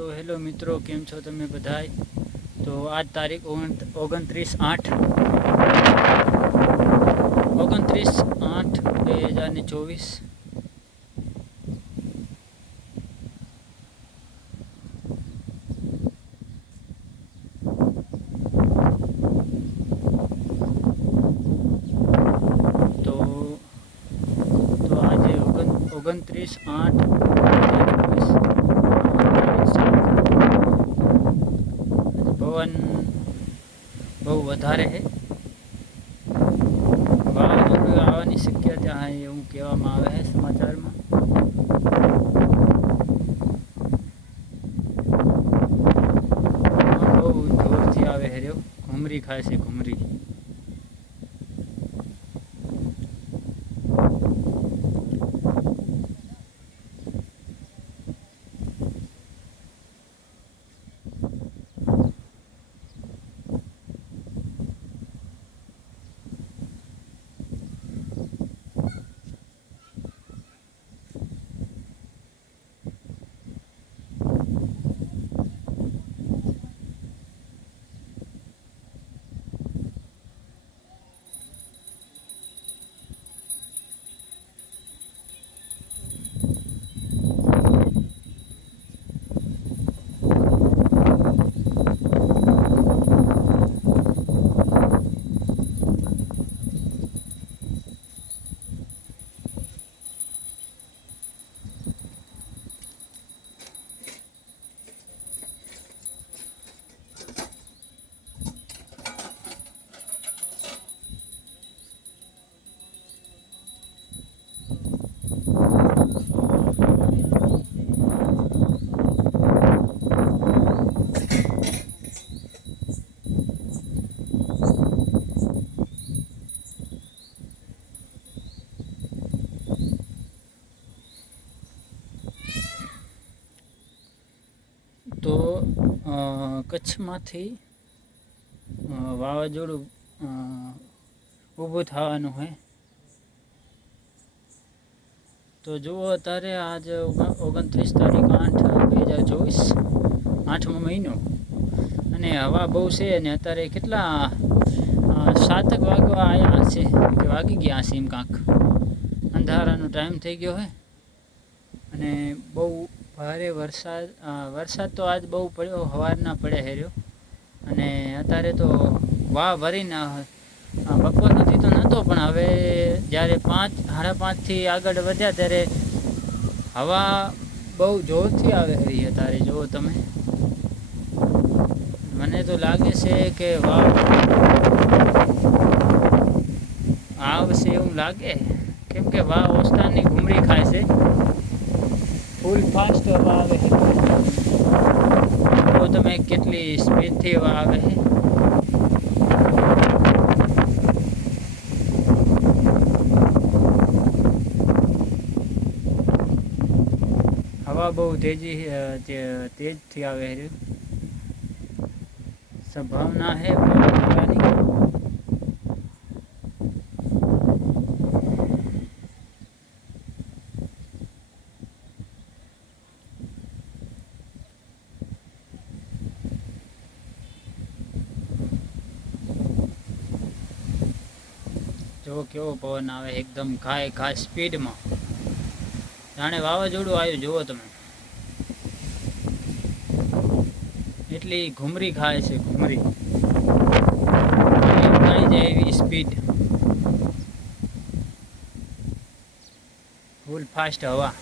તો હેલો મિત્રો, કેમ છો તમે બધાય? તો આજ તારીખ 29/8/2024। તો આજે 29/8/2024 પવન બહુ વધારે છે, વાવાઝોડું આવવાની શક્યતા છે એવું કહેવામાં આવે છે સમાચારમાં। બહુ જોરથી આવે છે, ઘૂમરી ખાય છે ઘૂમરી। તો કચ્છમાંથી વાવાઝોડું ઊભું થવાનું હોય તો જુઓ, અત્યારે આજ 29/8/2024, 8મો મહિનો, અને હવા બહુ છે। અને અત્યારે કેટલા 7 વાગવા આવ્યા છે કે વાગી ગયા છે, એમ કાંક અંધારાનો ટાઈમ થઈ ગયો હોય। અને બહુ ભારે વરસાદ તો આજ બહુ પડ્યો, સવારના પડે હેર્યો। અને અત્યારે તો વાહ ભરીને બપોર સુધી તો નહોતો, પણ હવે જ્યારે 5-5:30થી આગળ વધ્યા ત્યારે હવા બહુ જોરથી આવે રહી। અત્યારે જુઓ તમે, મને તો લાગે છે કે વાહ આવશે એવું લાગે, કેમ કે વાહ ઓસ્તાની ઘૂમરી ખાય છે, ફૂલ ફાસ્ટ હવા આવે છે। તો તમે કેટલી સ્પીડથી હવા આવે છે। હવા બહુ તેજથી આવે છે, સંભાવના है આવવાની। જો કેવો પવન આવે, એકદમ ઘાય સ્પીડમાં, જાણે વાવાઝોડું આવ્યું। જુઓ તમે, એટલી ઘૂમરી ખાય છે, ઘૂમરી જાય એવી સ્પીડ, ફૂલ ફાસ્ટ હવા।